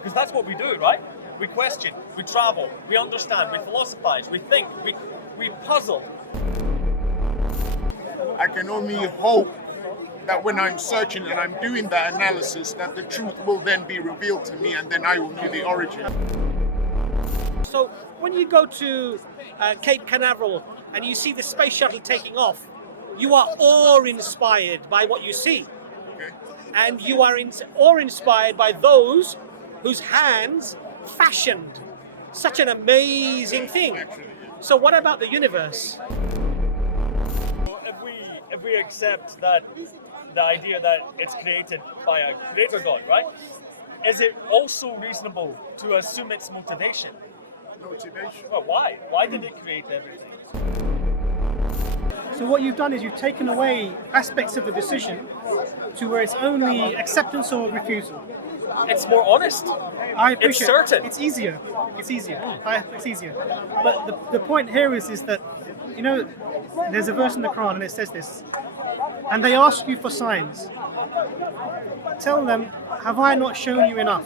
Because that's what we do, right? We question, we travel, we understand, we philosophize, we think, we puzzle. I can only hope that when I'm searching and I'm doing that analysis, that the truth will then be revealed to me, and then I will know the origin. So when you go to Cape Canaveral and you see the space shuttle taking off, you are awe-inspired by what you see. Okay. And you are awe-inspired by those whose hands fashioned such an amazing thing. Actually, yeah. So what about the universe? So if we accept that the idea that it's created by a creator God, right? Is it also reasonable to assume its motivation? Motivation. Well, why? Why did it create everything? So what you've done is you've taken away aspects of the decision to where it's only acceptance or refusal. It's more honest. I appreciate certain. It's easier. It's easier. It's easier. But the point here is that, you know, there's a verse in the Quran and it says this, and they ask you for signs. Tell them, have I not shown you enough?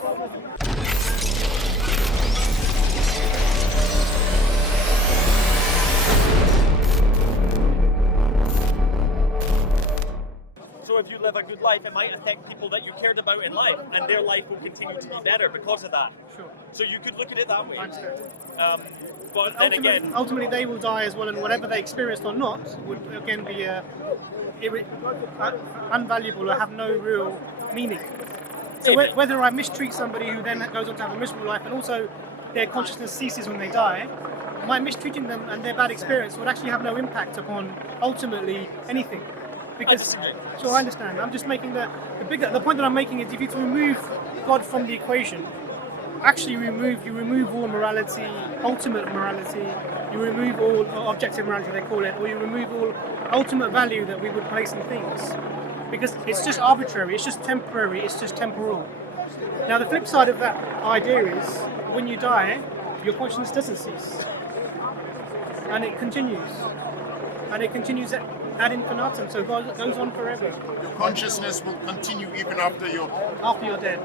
So if you live a good life, it might affect people that you cared about in life, and their life will continue to be better because of that. Sure. So you could look at it that way. I understand. But then again, Ultimately, they will die as well, and whatever they experienced or not would again be unvaluable or have no real meaning. So whether I mistreat somebody who then goes on to have a miserable life, and also their consciousness ceases when they die, my mistreating them and their bad experience would actually have no impact upon ultimately anything. Because, sure, I understand. I'm just making the point that I'm making is if you remove God from the equation, actually you remove all morality, ultimate morality, you remove all objective morality they call it, or you remove all ultimate value that we would place in things. Because it's just arbitrary, it's just temporary, it's just temporal. Now the flip side of that idea is when you die, your consciousness doesn't cease. And it continues. And it continues ad infinitum, so it goes on forever. Your consciousness will continue even after you're dead.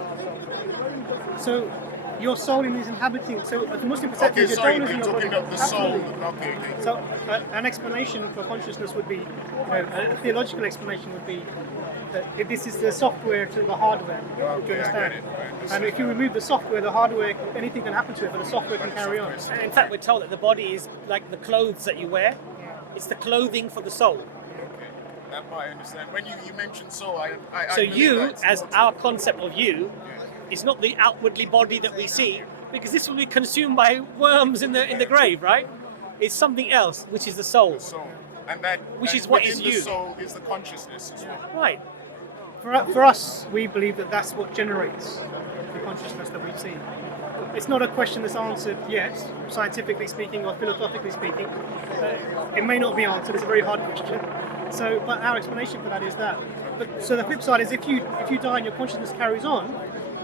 So your soul is inhabiting. So as a Muslim perspective, okay. your Sorry, soul is in you're your talking body. of the soul. Absolutely. Okay. So an explanation for consciousness would be, a theological explanation would be that this is the software to the hardware. Okay, Do you understand? I get it. And if you remove the software, the hardware, anything can happen to it, but the software can carry on. And in fact, we're told that the body is like the clothes that you wear. It's the clothing for the soul. Okay, that I understand. When you mentioned soul, I So believe you, that's as what- our concept of you, is not the outwardly body that we see, because this will be consumed by worms in the grave, right? It's something else, which is the soul. soul, and that Which and is what within is the you. soul is the consciousness as well. Right. For us, we believe that that's what generates the consciousness that we see. It's not a question that's answered yet, scientifically speaking or philosophically speaking. It may not be answered. It's a very hard question. So, but our explanation for that is that. But so the flip side is if you die and your consciousness carries on,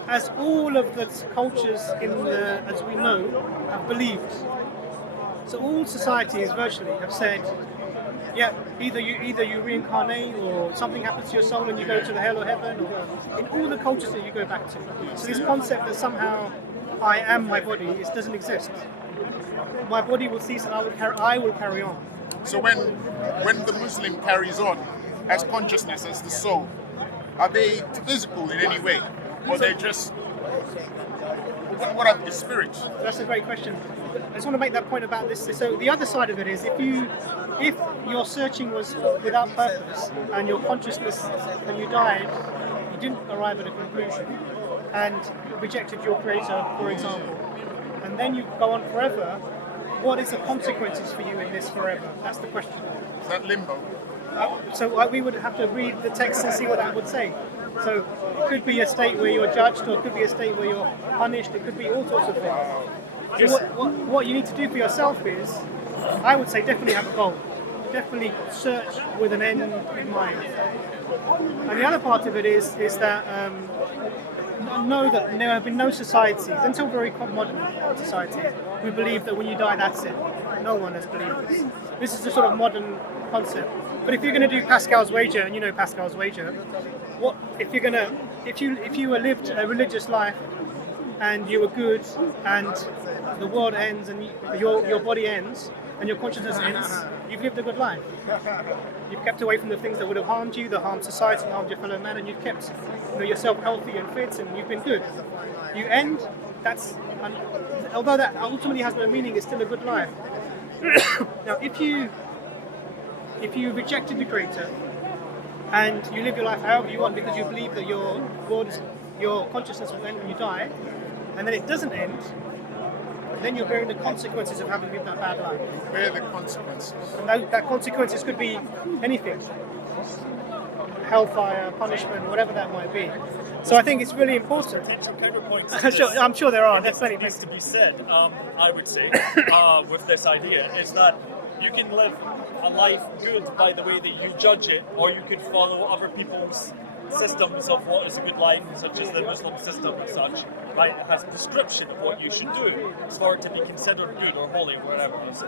as all of the cultures as we know have believed. So all societies virtually have said, yeah, either you reincarnate or something happens to your soul and you go to the hell or heaven, or in all the cultures that you go back to. So this concept that somehow I am my body, it doesn't exist. My body will cease and I will carry on. So when the Muslim carries on as consciousness, as the soul, are they physical in any way, or they're just what are the spirits? That's a great question. I just want to make that point about this. So the other side of it is if your searching was without purpose and your consciousness, when you died, you didn't arrive at a conclusion and rejected your creator, for example, and then you go on forever, what is the consequences for you in this forever? That's the question. Is that limbo? So we would have to read the text and see what that would say. So it could be a state where you're judged, or it could be a state where you're punished. It could be all sorts of things. So what you need to do for yourself is, I would say, definitely have a goal. Definitely search with an end in mind. And the other part of it is that know that there have been no societies, until very modern societies, who believe that when you die, that's it. No one has believed this. This is a sort of modern concept. But if you're going to do Pascal's wager, and you know Pascal's wager, if you lived a religious life, and you were good, and the world ends, and your body ends, and your consciousness ends, you've lived a good life. You've kept away from the things that would have harmed you, that harmed society, and harmed your fellow man, and you've kept yourself healthy and fit, and you've been good. You end, although that ultimately has no meaning, it's still a good life. Now, if you rejected the Creator, and you live your life however you want because you believe that your consciousness will end when you die, and then it doesn't end, then you're bearing the consequences of having lived that bad life. Bear the consequences. And that consequences could be anything. Hellfire, punishment, whatever that might be. So I think it's really important. Potential counterpoints. I'm sure there are. Needs Definitely. to be said, I would say, with this idea, is that you can live a life good by the way that you judge it, or you could follow other people's systems of what is a good life, such as the Muslim system and such, right? It has a prescription of what you should do for it to be considered good or holy, or whatever it is,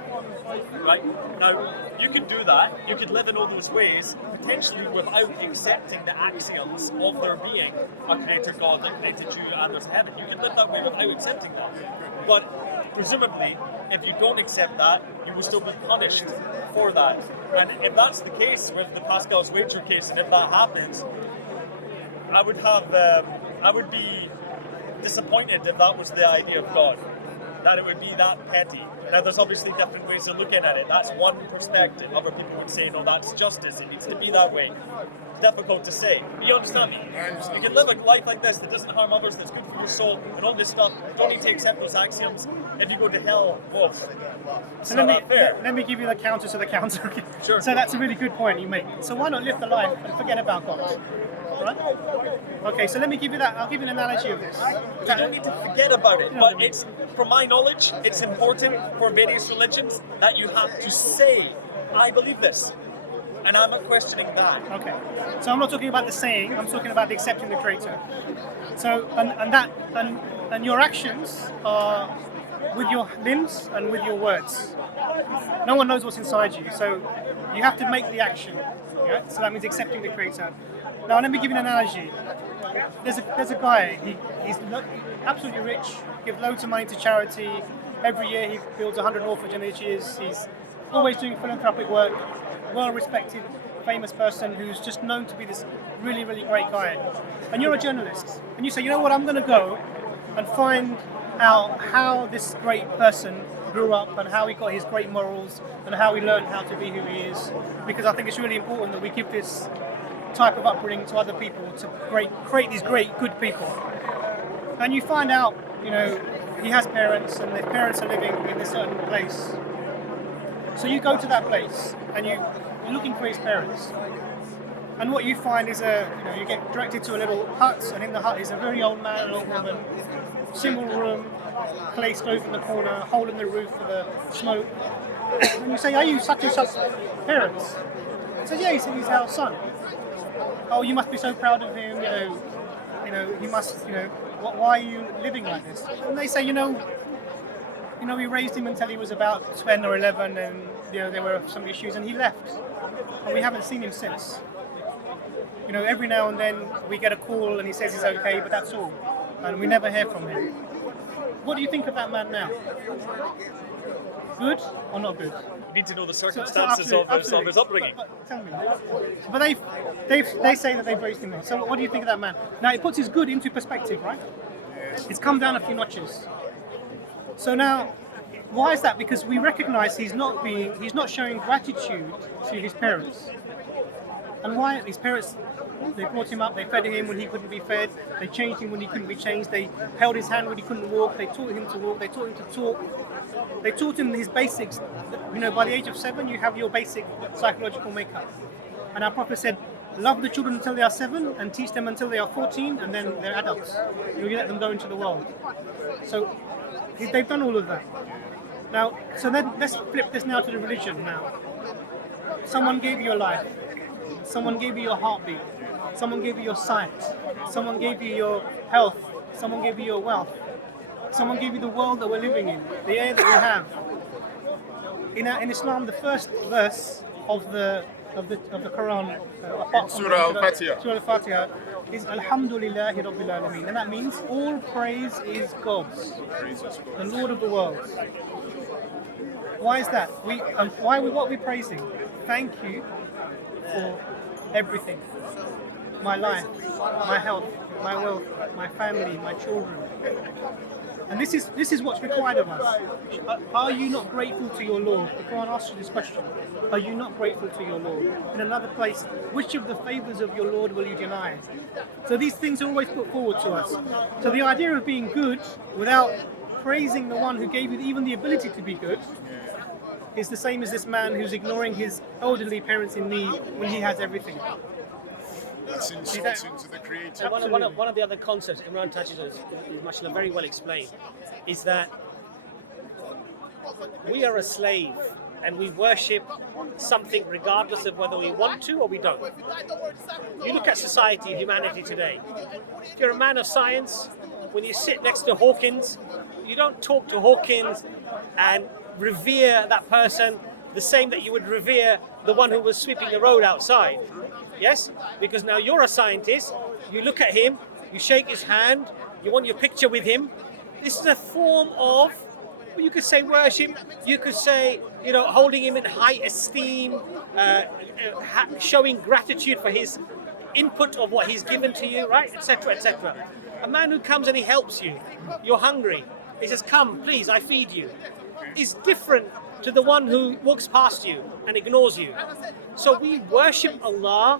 right? Now, you could do that, you could live in all those ways, potentially without accepting the axioms of there being a creator God that created you and there's heaven. You can live that way without accepting that. But presumably, if you don't accept that, you will still be punished for that. And if that's the case with the Pascal's wager case, and if that happens, I would be disappointed if that was the idea of God, that it would be that petty. Now, there's obviously different ways of looking at it. That's one perspective. Other people would say, no, that's justice. It needs to be that way. Difficult to say. But you understand me? You can live a life like this that doesn't harm others, that's good for your soul, and all this stuff. You don't need to accept those axioms. If you go to hell, well, it's not that fair. Let me give you the counter to the counter. Sure. So that's a really good point you make. So why not live the life and forget about God? Right? Okay, so let me give you that. I'll give you an analogy of this. You don't need to forget about it, but it's, from my knowledge, it's important for various religions that you have to say, I believe this. And I'm not questioning that. Okay, so I'm not talking about the saying. I'm talking about the accepting the Creator. So and your actions are with your limbs and with your words. No one knows what's inside you, so you have to make the action. Yeah? So that means accepting the Creator. Now let me give you an analogy. There's a guy. He's absolutely rich. Gives loads of money to charity. Every year he builds 100 orphanages. He's always doing philanthropic work. Well-respected, famous person who's just known to be this really, really great guy. And you're a journalist, and you say, you know what, I'm going to go and find out how this great person grew up and how he got his great morals and how he learned how to be who he is, because I think it's really important that we give this type of upbringing to other people to create these great, good people. And you find out, he has parents, and their parents are living in a certain place. So you go to that place and you're looking for his parents, and what you find is you get directed to a little hut, and in the hut is a very old man and old woman, single room, clay stove in the corner, hole in the roof for the smoke. And you say, are you such and such parents? He says, yeah. He said, he's our son. Oh, you must be so proud of him. He must. Why are you living like this? And they say, we raised him until he was about 10 or 11, and there were some issues, and he left, and we haven't seen him since. Every now and then we get a call, and he says he's okay, but that's all, and we never hear from him. What do you think of that man now? Good or not good? You need to know the circumstances of his upbringing. But tell me. But they say that they've raised him there. So what do you think of that man? Now it puts his good into perspective, right? It's come down a few notches. So now, why is that? Because we recognise he's not showing gratitude to his parents. And why? His parents, they brought him up, they fed him when he couldn't be fed, they changed him when he couldn't be changed, they held his hand when he couldn't walk, they taught him to walk, they taught him to talk, they taught him his basics. By the age of 7, you have your basic psychological makeup. And our Prophet said, love the children until they are 7 and teach them until they are 14, and then they're adults. You let them go into the world. So they've done all of that. Now, so then let's flip this now to the religion now. Someone gave you a life. Someone gave you your heartbeat. Someone gave you your sight. Someone gave you your health. Someone gave you your wealth. Someone gave you the world that we're living in, the air that we have. In Islam, the first verse of the Quran, Surah Al-Fatiha, Surah Al-Fatiha, is Alhamdulillahi Rabbil Alameen, and that means all praise is God's, the Lord of the worlds. Why is that? What are we praising? Thank you for everything. My life, my health, my wealth, my family, my children. And this is what's required of us. Are you not grateful to your Lord? The Quran asks you this question. Are you not grateful to your Lord? In another place, which of the favours of your Lord will you deny? So these things are always put forward to us. So the idea of being good without praising the one who gave you even the ability to be good is the same as this man who's ignoring his elderly parents in need when he has everything. That's insults into the Creator. And one of the other concepts Imran touches on is mashallah, very well explained, is that we are a slave and we worship something regardless of whether we want to or we don't. You look at society, humanity today. If you're a man of science, when you sit next to Hawkins, you don't talk to Hawkins and revere that person the same that you would revere the one who was sweeping the road outside. Yes? Because now you're a scientist, you look at him, you shake his hand, you want your picture with him. This is a form of, you could say worship, you could say, holding him in high esteem, showing gratitude for his input of what he's given to you, right? Etc., etc. A man who comes and he helps you, you're hungry, he says, come, please, I feed you, is different to the one who walks past you and ignores you. So we worship Allah,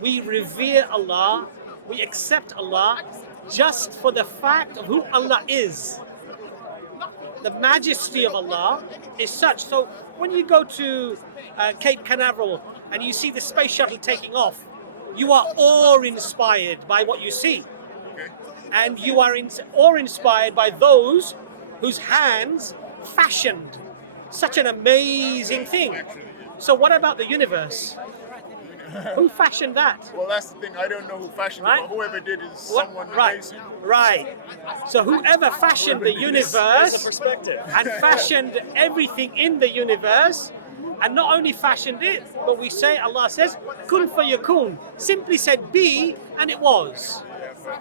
we revere Allah, we accept Allah just for the fact of who Allah is. The majesty of Allah is such. So when you go to Cape Canaveral and you see the space shuttle taking off, you are awe-inspired by what you see. And you are awe-inspired by those whose hands fashioned such an amazing thing. So what about the universe? Who fashioned that? Well, that's the thing. I don't know who fashioned it, but whoever did is someone amazing. Right. So whoever fashioned the universe and fashioned everything in the universe, and not only fashioned it, but we say, Allah says, kun fayakun, simply said be, and it was.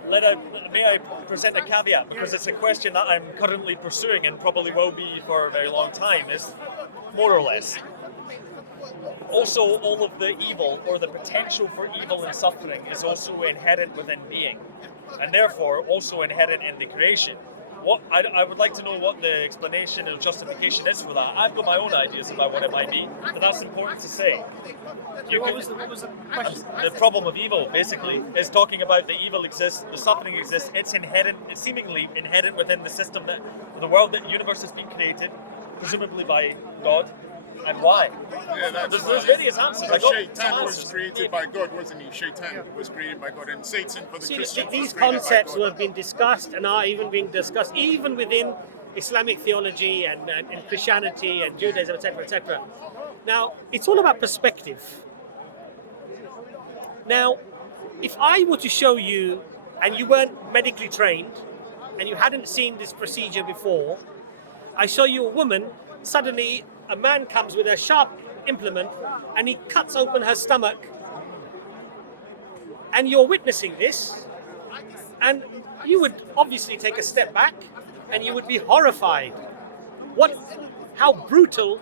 May I present a caveat, because it's a question that I'm currently pursuing and probably will be for a very long time, is more or less. Also, all of the evil or the potential for evil and suffering is also inherent within being, and therefore also inherent in the creation. I would like to know what the explanation or justification is for that. I've got my own ideas about what it might be, but that's important to say. What was the question? The problem of evil, basically, is talking about the evil exists, the suffering exists. It's inherent. It's seemingly inherent within the system that the world, that the universe has been created, presumably by God. And why? Yeah, there's various answers. Shaitan was created by God, wasn't he? Shaitan was created by God, and Satan for the Christians. These concepts have been discussed and are even being discussed even within Islamic theology and Christianity and Judaism, etc., etc. Now, it's all about perspective. Now, if I were to show you, and you weren't medically trained, and you hadn't seen this procedure before, I show you a woman, suddenly a man comes with a sharp implement and he cuts open her stomach, and you're witnessing this, and you would obviously take a step back and you would be horrified. How brutal,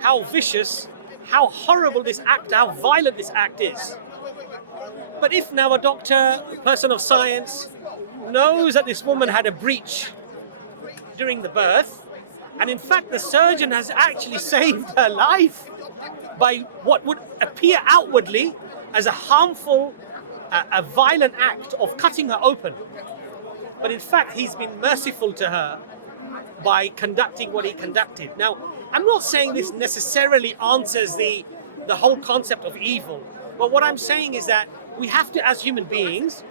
how vicious, how horrible this act, how violent this act is. But if now a doctor, a person of science, knows that this woman had a breach during the birth, and in fact the surgeon has actually saved her life by what would appear outwardly as a harmful, a violent act of cutting her open, but in fact he's been merciful to her by conducting what he conducted. Now, I'm not saying this necessarily answers the whole concept of evil, but what I'm saying is that we have to, as human beings,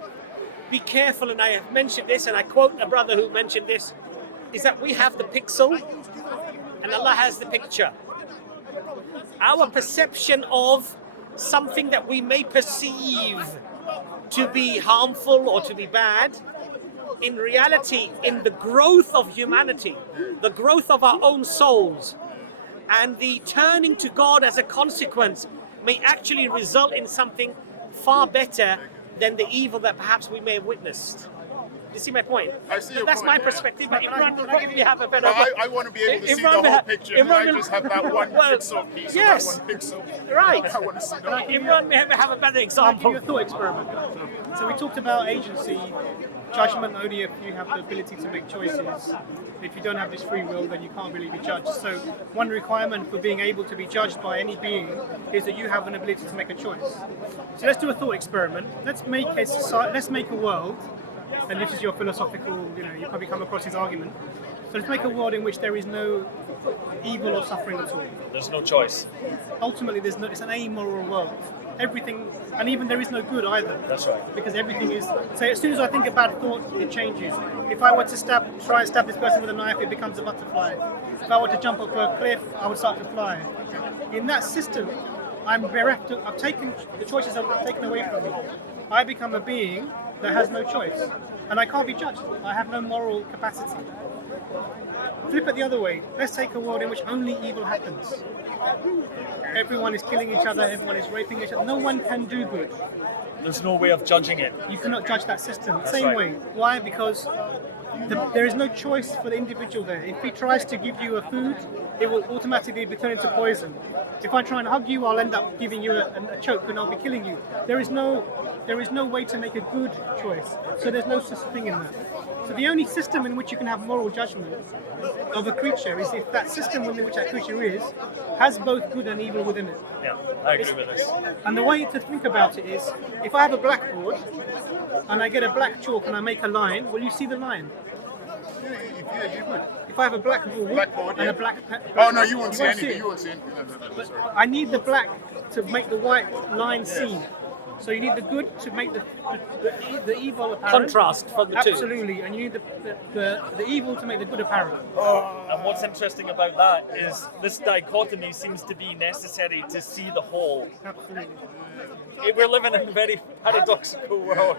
be careful, and I have mentioned this, and I quote a brother who mentioned this, is that we have the pixel and Allah has the picture. Our perception of something that we may perceive to be harmful or to be bad, in reality, in the growth of humanity, the growth of our own souls, and the turning to God as a consequence, may actually result in something far better than the evil that perhaps we may have witnessed. You see my point? I see your That's point, my yeah. perspective, but Imran will probably have a better. But I want to be able to see the whole picture, and I just have that one pixel piece yes. or that one pixel. Right. I want to see the whole. Imran may have a better I'll give example. you a thought experiment. So we talked about agency, judgment only if you have the ability to make choices. If you don't have this free will, then you can't really be judged. So one requirement for being able to be judged by any being is that you have an ability to make a choice. So let's do a thought experiment. Let's make a world, and this is your philosophical, you probably come across this argument. So let's make a world in which there is no evil or suffering at all. There's no choice. Ultimately, it's an amoral world. Everything, and even there is no good either. That's right. Because everything is. So as soon as I think a bad thought, it changes. If I were to try and stab this person with a knife, it becomes a butterfly. If I were to jump off a cliff, I would start to fly. In that system, I'm bereft. I've taken the choices are taken away from me. I become a being that has no choice, and I can't be judged. I have no moral capacity. Flip it the other way. Let's take a world in which only evil happens. Everyone is killing each other, everyone is raping each other. No one can do good. There's no way of judging it. You cannot judge that system. That's Same right. way. Why? Because there is no choice for the individual there. If he tries to give you a food, it will automatically be turned into poison. If I try and hug you, I'll end up giving you a choke and I'll be killing you. There is no way to make a good choice. So there's no such thing in that. So the only system in which you can have moral judgment of a creature is if that system within which that creature is has both good and evil within it. Yeah, I agree with this. And the way to think about it is, if I have a blackboard and I get a black chalk and I make a line, will you see the line? Yeah, you would. If I have a blackboard and yeah. a black Oh no, you won't see anything. it. You won't see anything. No, But sorry. I need the black to make the white line seen. So you need the good to make the evil apparent. Contrast from the two. Absolutely, and you need the evil to make the good apparent. And what's interesting about that is this dichotomy seems to be necessary to see the whole. Absolutely. We're living in a very paradoxical world.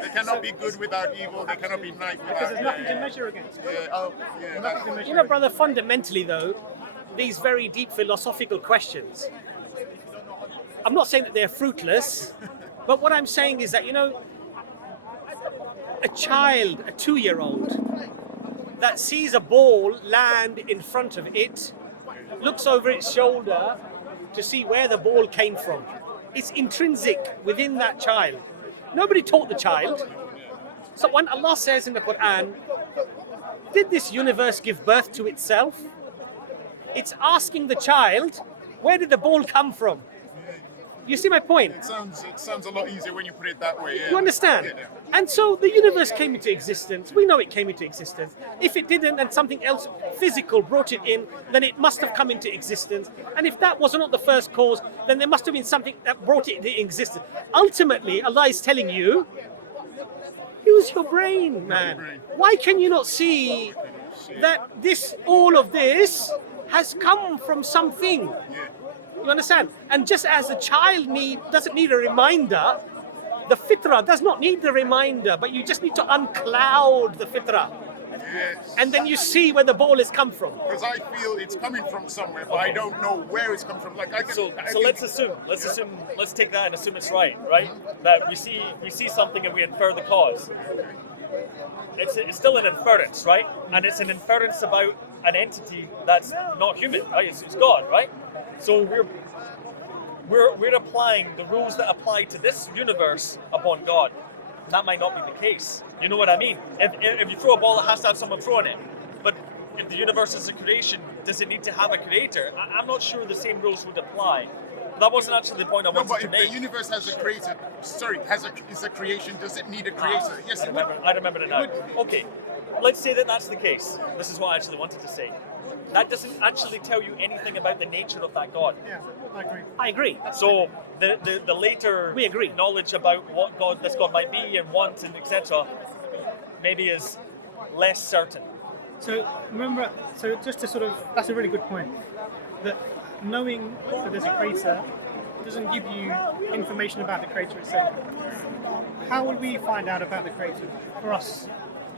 They cannot be good without evil. They cannot be nice Because without. there's nothing to measure against. Yeah, Nothing to measure You know, brother, fundamentally though, these very deep philosophical questions, I'm not saying that they're fruitless, but what I'm saying is that, a child, a 2-year-old, that sees a ball land in front of it, looks over its shoulder to see where the ball came from. It's intrinsic within that child. Nobody taught the child. So when Allah says in the Quran, did this universe give birth to itself? It's asking the child, where did the ball come from? You see my point? It sounds a lot easier when you put it that way. Yeah. You understand? Yeah. And so the universe came into existence. We know it came into existence. If it didn't and something else physical brought it in, then it must have come into existence. And if that was not the first cause, then there must have been something that brought it into existence. Ultimately, Allah is telling you, use your brain, man. Why can you not see that all of this has come from something? You understand? And just as a child doesn't need a reminder, the fitrah does not need the reminder, but you just need to uncloud the fitrah. Yes. And then you see where the ball has come from. Because I feel it's coming from somewhere, but I don't know where it's come from. Like So let's take that and assume it's right? That we see something and we infer the cause. It's still an inference, right? And it's an inference about an entity that's not human, right? It's God, right? So we're applying the rules that apply to this universe upon God. That might not be the case. You know what I mean? If you throw a ball, it has to have someone throwing it. But if the universe is a creation, does it need to have a creator? I'm not sure the same rules would apply. That wasn't actually the point I wanted but to if make. the universe has a creator, is a creation, does it need a creator? Yes, it would. I remember it now. Okay, let's say that that's the case. This is what I actually wanted to say. That doesn't actually tell you anything about the nature of that God. Yeah, I agree. I agree. So the later We agree. knowledge about what this God might be and want and etc. maybe is less certain. So remember, just to that's a really good point. That knowing that there's a creator doesn't give you information about the creator itself. How will we find out about the creator for us?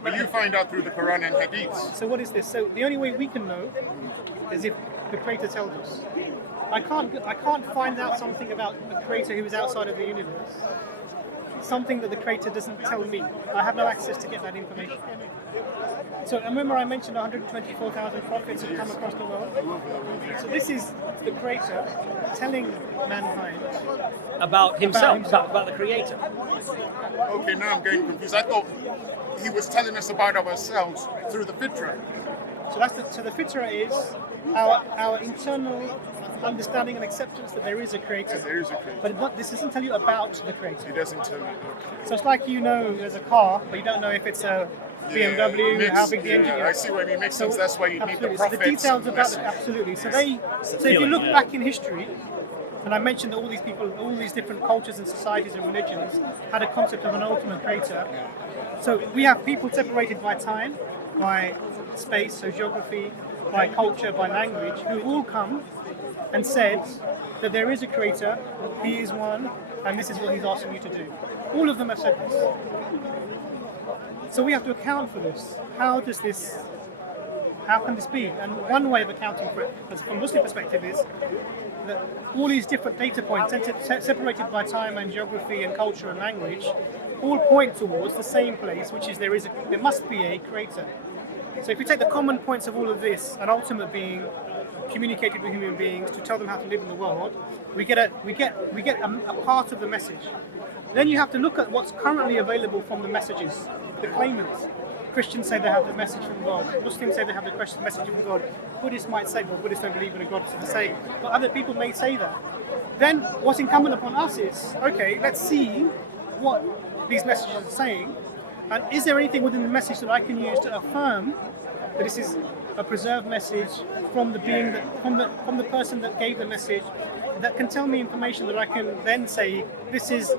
But you find out through the Quran and Hadiths. So what is this? So the only way we can know is if the creator tells us. I can't find out something about a creator who is outside of the universe. something that the Creator doesn't tell me. I have no access to get that information. So remember I mentioned 124,000 prophets have come across the world? So this is the Creator telling mankind About himself, about the Creator. Okay, now I'm getting confused. I thought he was telling us about ourselves through the Fitrah. So the Fitrah is our internal understanding and acceptance that there is a Creator. There is a Creator. But this doesn't tell you about the He Creator. doesn't tell you. So it's like you know there's a car, but you don't know if it's a BMW, how big the engine is. I see what you mean. Makes sense. That's why you need the Absolutely. prophets. So the details and about message. absolutely. So if you feeling, look yeah. back in history, and I mentioned that all these people, all these different cultures and societies and religions had a concept of an ultimate creator. So we have people separated by time, by space, so geography, by culture, by language, who all come and said that there is a creator, he is one, and this is what he's asking you to do. All of them have said this. So we have to account for this. How can this be? And one way of accounting for it, from a Muslim perspective, is that all these different data points, separated by time and geography and culture and language, all point towards the same place, which is there must be a creator. So if you take the common points of all of this, an ultimate being communicated with human beings to tell them how to live in the world, we get a part of the message. Then you have to look at what's currently available from the messages, the claimants. Christians say they have the message from God. Muslims say they have the message from God. Buddhists might say, well, Buddhists don't believe in a God, so they say, but other people may say that. Then what's incumbent upon us is, okay, let's see what these messages are saying, and is there anything within the message that I can use to affirm that this is a preserved message from the being that, from the person that gave the message, that can tell me information that I can then say this is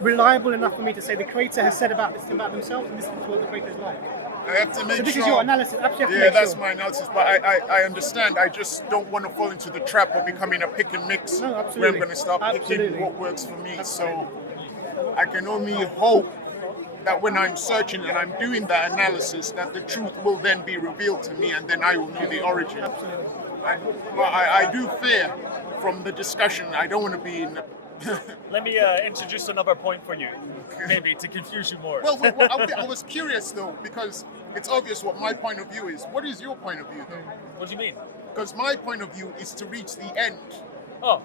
reliable enough for me to say the Creator has said about this about themselves, and this is what the Creator is like. I have to make So this sure. is your analysis. Absolutely. Yeah, that's my analysis. But I understand. I just don't want to fall into the trap of becoming a pick and mix. No, where absolutely. I'm going to start picking Absolutely. what works for me. Absolutely. So I can only hope that when I'm searching and I'm doing that analysis, that the truth will then be revealed to me, and then I will know the origin. Absolutely. I do fear from the discussion. I don't want to be in. Let me introduce another point for you, maybe to confuse you more. Well, I was curious though, because it's obvious what my point of view is. What is your point of view though? What do you mean? Because my point of view is to reach the end. Oh,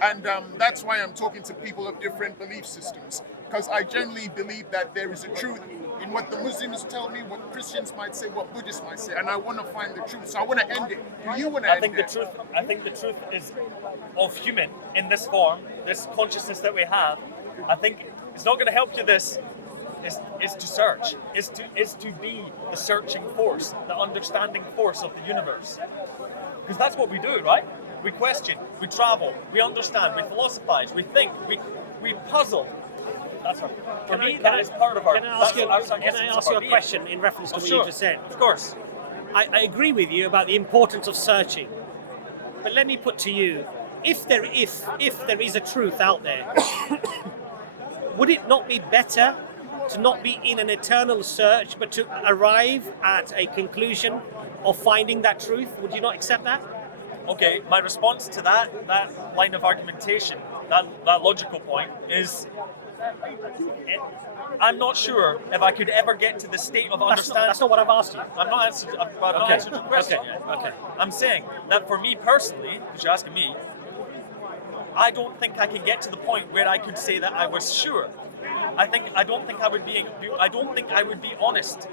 And that's why I'm talking to people of different belief systems. Because I generally believe that there is a truth in what the Muslims tell me, what Christians might say, what Buddhists might say, and I want to find the truth. So I want to end it. Do you want to I end think the it? truth. I think the truth is of human in this form, this consciousness that we have. I think it's not going to help you. This is to search. Is to be the searching force, the understanding force of the universe. Because that's what we do, right? We question, we travel, we understand, we philosophize, we think, we puzzle. That's our, for me, that is part of our. Can I ask you, that's our can I essence ask of you our a being. question in reference to Oh, what sure. you just said? Of course. I agree with you about the importance of searching, but let me put to you, if there is a truth out there, would it not be better to not be in an eternal search, but to arrive at a conclusion of finding that truth? Would you not accept that? Okay, my response to that line of argumentation, that logical point is, I'm not sure if I could ever get to the state of understanding. That's not what I've asked you. I'm not answering. I've not answered your question yet. Okay. I'm saying that for me personally, because you're asking me, I don't think I can get to the point where I could say that I was sure. I don't think I would be honest.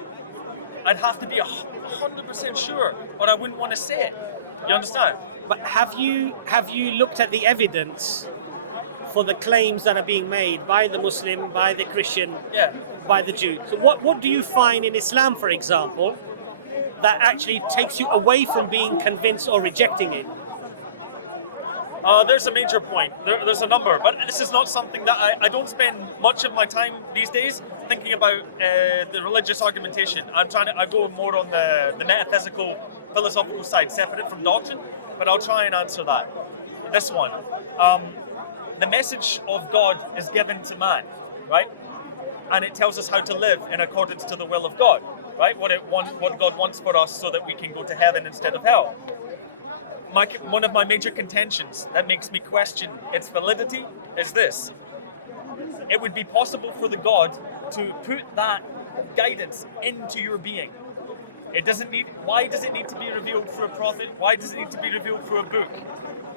I'd have to be 100% sure, or I wouldn't want to say it. You understand? But have you looked at the evidence for the claims that are being made by the Muslim, by the Christian, Yeah. by the Jew? So what do you find in Islam, for example, that actually takes you away from being convinced or rejecting it? There's a major point. There's a number, but this is not something that I don't spend much of my time these days thinking about the religious argumentation. I go more on the metaphysical, philosophical side, separate from doctrine, but I'll try and answer that. This one. The message of God is given to man, right? And it tells us how to live in accordance to the will of God, right? What God wants for us so that we can go to heaven instead of hell. One of my major contentions that makes me question its validity is this. it would be possible for the God to put that guidance into your being. It doesn't need. Why does it need to be revealed through a prophet? Why does it need to be revealed through a book?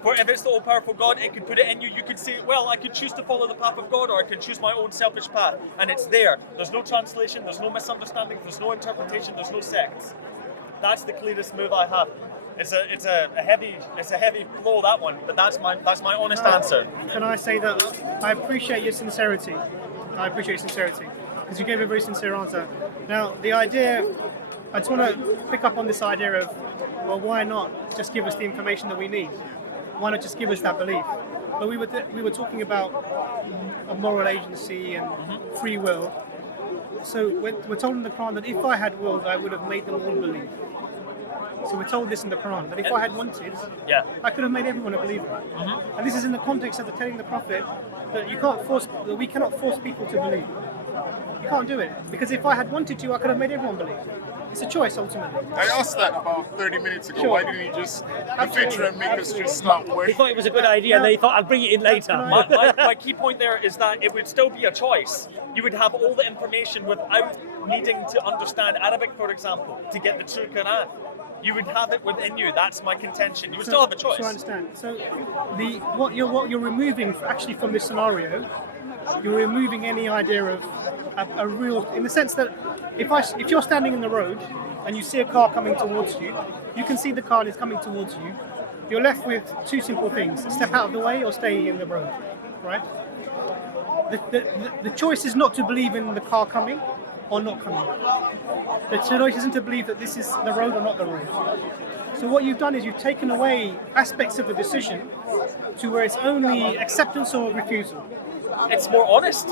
For if it's the all-powerful God, it could put it in you. You could say, well, I could choose to follow the path of God, or I can choose my own selfish path, and it's there. There's no translation. There's no misunderstanding. There's no interpretation. There's no sects. That's the clearest move I have. It's a heavy blow, that one, but that's my honest answer. Can I say that I appreciate your sincerity? I appreciate your sincerity because you gave a very sincere answer. Now, the idea, I just want to pick up on this idea of, well, why not just give us the information that we need? Why not just give us that belief? But we were talking about a moral agency and free will. So we're told in the Quran that if I had willed, I would have made them all believe. So we're told this in the Quran, that if I had wanted, I could have made everyone a believer. And this is in the context of telling the Prophet that we cannot force people to believe. You can't do it. Because if I had wanted to, I could have made everyone believe. It's a choice, ultimately. I asked that about 30 minutes ago. Sure. Why didn't he just, the Fitrah and make us just start working? He thought it was a good idea, and then he thought, I'll bring it in later. My key point there is that it would still be a choice. You would have all the information without needing to understand Arabic, for example, to get the true Quran. You would have it within you. That's my contention. You would still have a choice. So I understand. So what you're removing actually from this scenario, you're removing any idea of a real, in the sense that if you're standing in the road and you see a car coming towards you, you can see the car is coming towards you. You're left with two simple things: step out of the way or stay in the road, right? The choice is not to believe in the car coming or not coming. The choice isn't to believe that this is the road or not the road. So what you've done is you've taken away aspects of the decision to where it's only acceptance or refusal. It's more honest.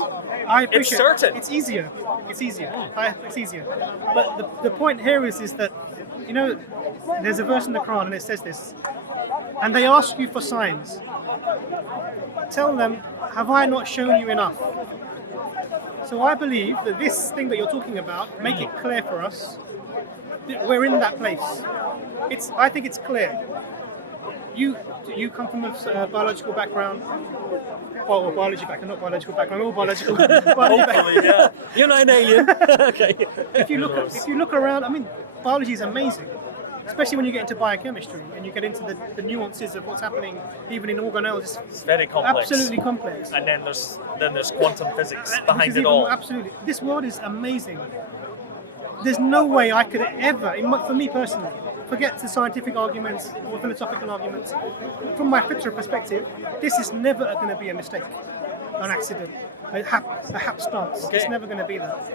I appreciate it's certain. It's easier. It's easier. It's easier. But the point here is that, you know, there's a verse in the Quran and it says this, and they ask you for signs. Tell them, have I not shown you enough? So I believe that this thing that you're talking about, make it clear for us. We're in that place. I think it's clear. You come from a biological background. Well, biology background, not biological background. All biological. Hopefully, yeah. You're not an alien. Okay. If you look around, I mean, biology is amazing. Especially when you get into biochemistry and you get into the nuances of what's happening even in organelles. It's very complex. Absolutely complex. And then there's quantum physics behind it all. Absolutely. This world is amazing. There's no way I could ever, for me personally, forget the scientific arguments or philosophical arguments. From my Fitrah perspective, this is never going to be a mistake, an accident, a hapstance. Okay. It's never going to be that.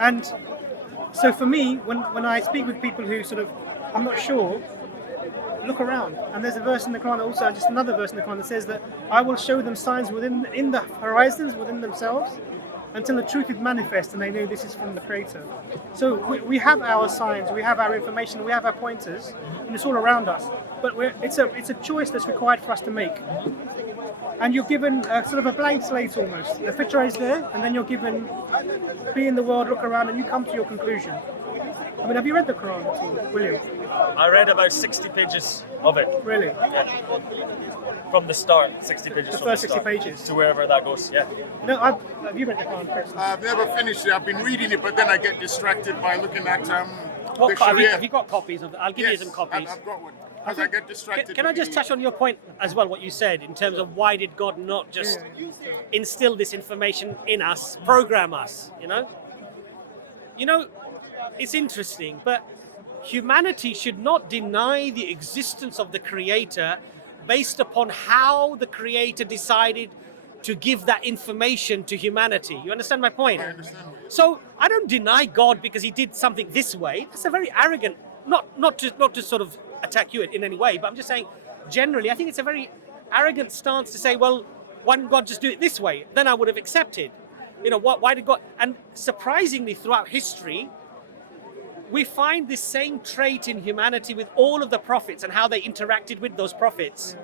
And so for me, when I speak with people who sort of, I'm not sure, look around. And there's a verse in the Quran, also just another verse in the Quran that says that I will show them signs in the horizons within themselves until the truth is manifest and they know this is from the Creator. So we have our signs, we have our information, we have our pointers, and it's all around us. But it's a choice that's required for us to make. And you're given sort of a blank slate almost. The Fitrah is there, and then you're given, be in the world, look around, and you come to your conclusion. I mean, have you read the Quran at all, William? I read about 60 pages of it. Really? Yeah. From the start, 60 pages. The from first the 60 start pages. To wherever that goes. Yeah. No, have you read the Quran, Chris? I've never finished it. I've been reading it, but then I get distracted by looking at the Have Sharia. you got copies of it? I'll give you some copies. I've got one. Because I get distracted. Can I with just the- touch on your point as well, what you said, in terms of why did God not just instill this information in us, program us, you know? You know, it's interesting, but humanity should not deny the existence of the Creator based upon how the Creator decided to give that information to humanity. You understand my point? I understand. So I don't deny God because he did something this way. That's a very arrogant, not to sort of attack you in any way, but I'm just saying generally I think it's a very arrogant stance to say, well, why didn't God just do it this way? Then I would have accepted. You know, why did God? And surprisingly throughout history, we find this same trait in humanity with all of the prophets and how they interacted with those prophets.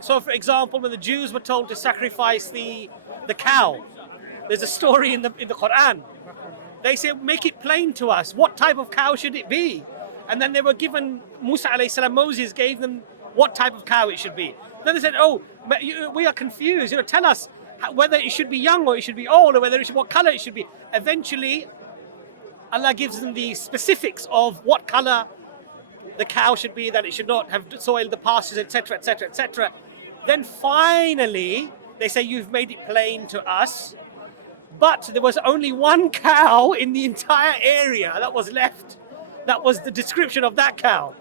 So for example, when the Jews were told to sacrifice the cow, there's a story in the Quran. They say, make it plain to us, what type of cow should it be? And then they were given, Musa alayhi salam, Moses gave them what type of cow it should be. Then they said, oh, we are confused, tell us, whether it should be young or it should be old, or whether it should, what color it should be. Eventually, Allah gives them the specifics of what color the cow should be, that it should not have soiled the pastures, etc., etc., etc. Then finally, they say, you've made it plain to us, but there was only one cow in the entire area that was left. That was the description of that cow.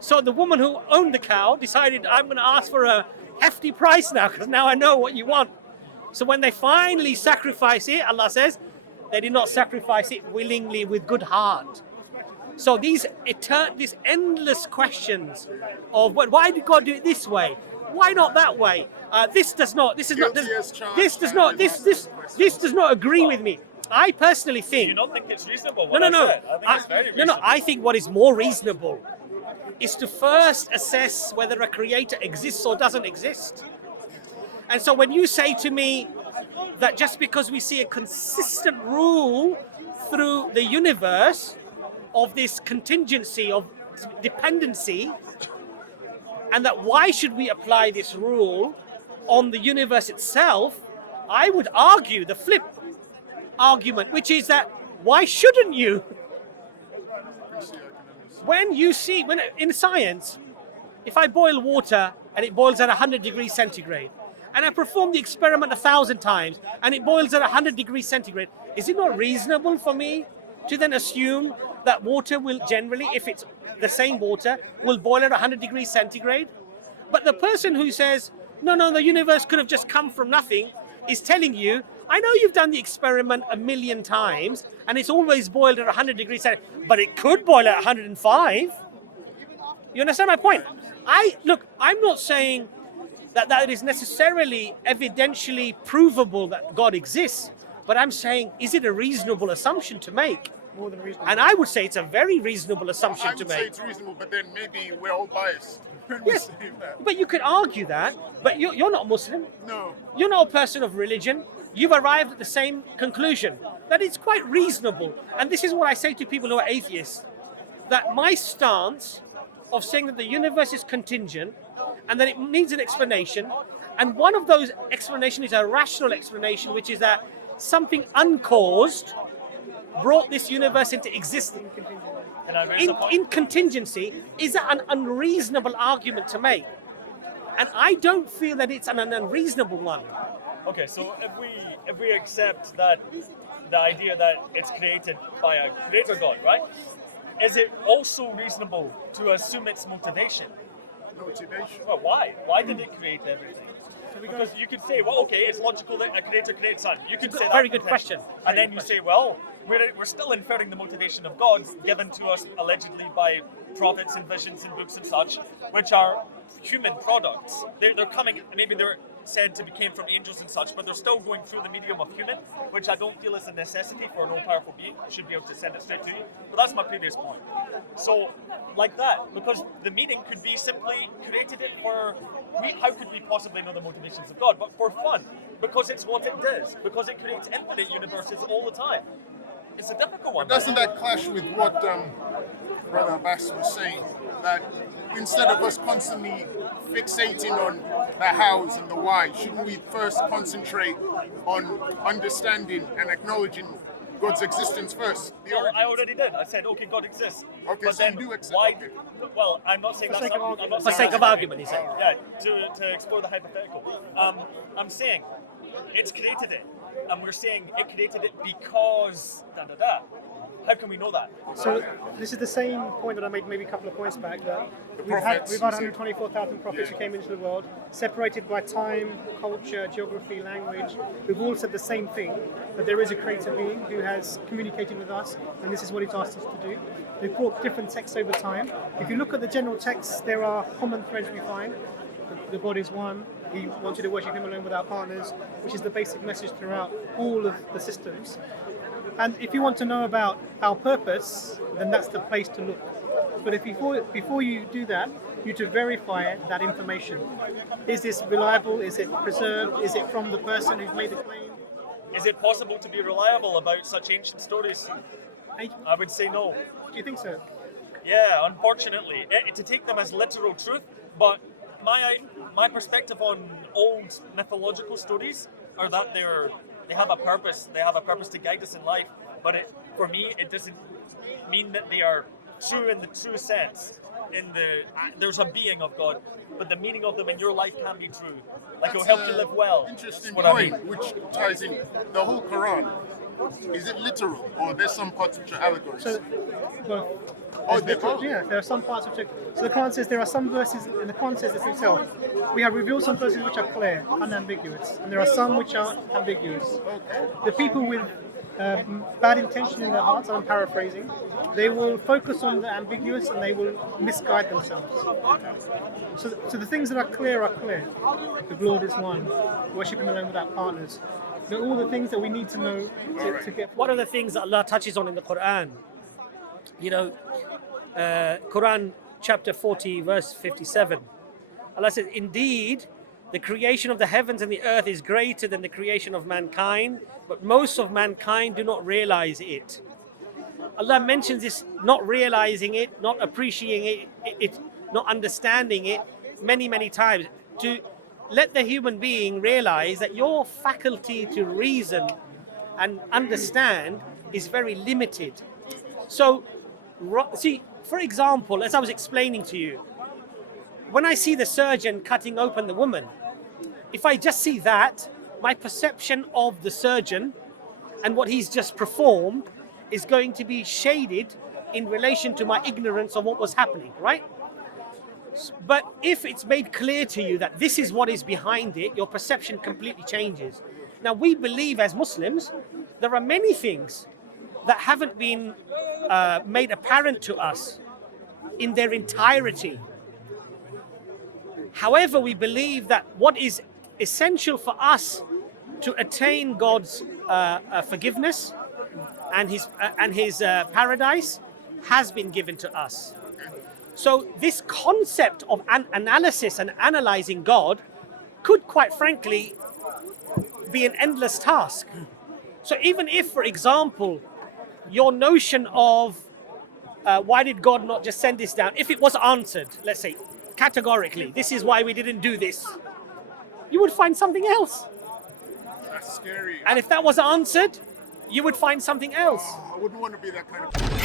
So the woman who owned the cow decided, I'm going to ask for a hefty price now, because now I know what you want. So when they finally sacrifice it, Allah says, they did not sacrifice it willingly with good heart. So these endless questions of why did God do it this way? Why not that way? This does not agree with me. I personally think. You don't think it's reasonable? No. I think it's very reasonable. I think what is more reasonable is to first assess whether a creator exists or doesn't exist. And so when you say to me that just because we see a consistent rule through the universe of this contingency of dependency, and that why should we apply this rule on the universe itself, I would argue the flip argument, which is that why shouldn't you? When in science, if I boil water and it boils at 100 degrees centigrade, and I perform the experiment 1,000 times and it boils at 100 degrees centigrade, is it not reasonable for me to then assume that water will generally, if it's the same water, will boil at 100 degrees centigrade? But the person who says, no, the universe could have just come from nothing, is telling you, I know you've done the experiment 1,000,000 times and it's always boiled at 100 degrees centigrade, but it could boil at 105. You understand my point? I'm not saying that is necessarily evidentially provable that God exists, but I'm saying, is it a reasonable assumption to make? More than reasonable. And I would say it's a very reasonable assumption to I would say make. it's reasonable, but then maybe we're all biased. when we Yes, say that. but you could argue that, but you're not Muslim. No. You're not a person of religion. You've arrived at the same conclusion, that it's quite reasonable. And this is what I say to people who are atheists, that my stance of saying that the universe is contingent and that it needs an explanation, and one of those explanations is a rational explanation, which is that something uncaused brought this universe into existence Can I raise a point? in contingency, is an unreasonable argument to make. And I don't feel that it's an unreasonable one. Okay, so if we accept that the idea that it's created by a creator God, right? Is it also reasonable to assume its motivation? Motivation. Well, why? Why did it create everything? Because you could say, well, okay, it's logical that a creator creates sun. You could say that. Very good question. And then you say, well, we're still inferring the motivation of God given to us allegedly by prophets and visions and books and such, which are human products. They're coming, maybe they're said to be came from angels and such, but they're still going through the medium of human, which I don't feel is a necessity for an all-powerful being. You should be able to send it straight to you. But that's my previous point. So, like that, because the meaning could be simply created it for, how could we possibly know the motivations of God? But for fun, because it's what it does, because it creates infinite universes all the time. It's a difficult one. But doesn't that clash with what Brother Abbas was saying? That instead of us constantly fixating on the hows and the why, shouldn't we first concentrate on understanding and acknowledging God's existence first? Well, I already did. I said, okay, God exists. Okay, but so then you do accept. why? Okay. Well, I'm not saying For that's sake of not. argument. I'm not For saying sake that's of right. argument, he's saying. Yeah, to explore the hypothetical. I'm saying it's created it, and we're saying it created it because da da da. How can we know that? So this is the same point that I made maybe a couple of points back, that we've had prophets, you said. 124,000 prophets who came into the world, separated by time, culture, geography, language. We've all said the same thing, that there is a creator being who has communicated with us, and this is what he's asked us to do. We've brought different texts over time. If you look at the general texts, there are common threads we find. The God is one. He wants you to worship him alone without partners, which is the basic message throughout all of the systems. And if you want to know about our purpose, then that's the place to look. But if before you do that, you need to verify that information. Is this reliable? Is it preserved? Is it from the person who's made the claim? Is it possible to be reliable about such ancient stories? I would say no. Do you think so? Yeah, unfortunately, to take them as literal truth. But my perspective on old mythological stories or that they have a purpose. They have a purpose to guide us in life. But for me, it doesn't mean that they are true in the true sense. There's a being of God, but the meaning of them in your life can be true. Like it'll help you live well. Interesting That's what point, I mean. which ties in the whole Quran. Is it literal, or there's some parts which are allegories? So, both. Oh, they're both? Yeah, there are some parts which are. So the Quran says there are some verses in the Quran says this itself. We have revealed some verses which are clear, unambiguous, and there are some which are ambiguous. Okay. The people with bad intention in their hearts, I'm paraphrasing, they will focus on the ambiguous and they will misguide themselves. So the things that are clear are clear. The Lord is one, worship Him alone without partners. They're all the things that we need to know to get. One of the things that Allah touches on in the Quran, Quran chapter 40, verse 57, Allah says, "Indeed, the creation of the heavens and the earth is greater than the creation of mankind, but most of mankind do not realize it." Allah mentions this not realizing it, not appreciating it, not understanding it many, many times to let the human being realize that your faculty to reason and understand is very limited. So, see, for example, as I was explaining to you, when I see the surgeon cutting open the woman, if I just see that, my perception of the surgeon and what he's just performed is going to be shaded in relation to my ignorance of what was happening, right? But if it's made clear to you that this is what is behind it, your perception completely changes. Now, we believe as Muslims, there are many things that haven't been made apparent to us in their entirety. However, we believe that what is essential for us to attain God's forgiveness and His paradise has been given to us. So this concept of analysis and analyzing God could, quite frankly, be an endless task. So even if, for example, your notion of why did God not just send this down, if it was answered, let's say, categorically, this is why we didn't do this, you would find something else. That's scary. And if that was answered, you would find something else. I wouldn't want to be that kind of person.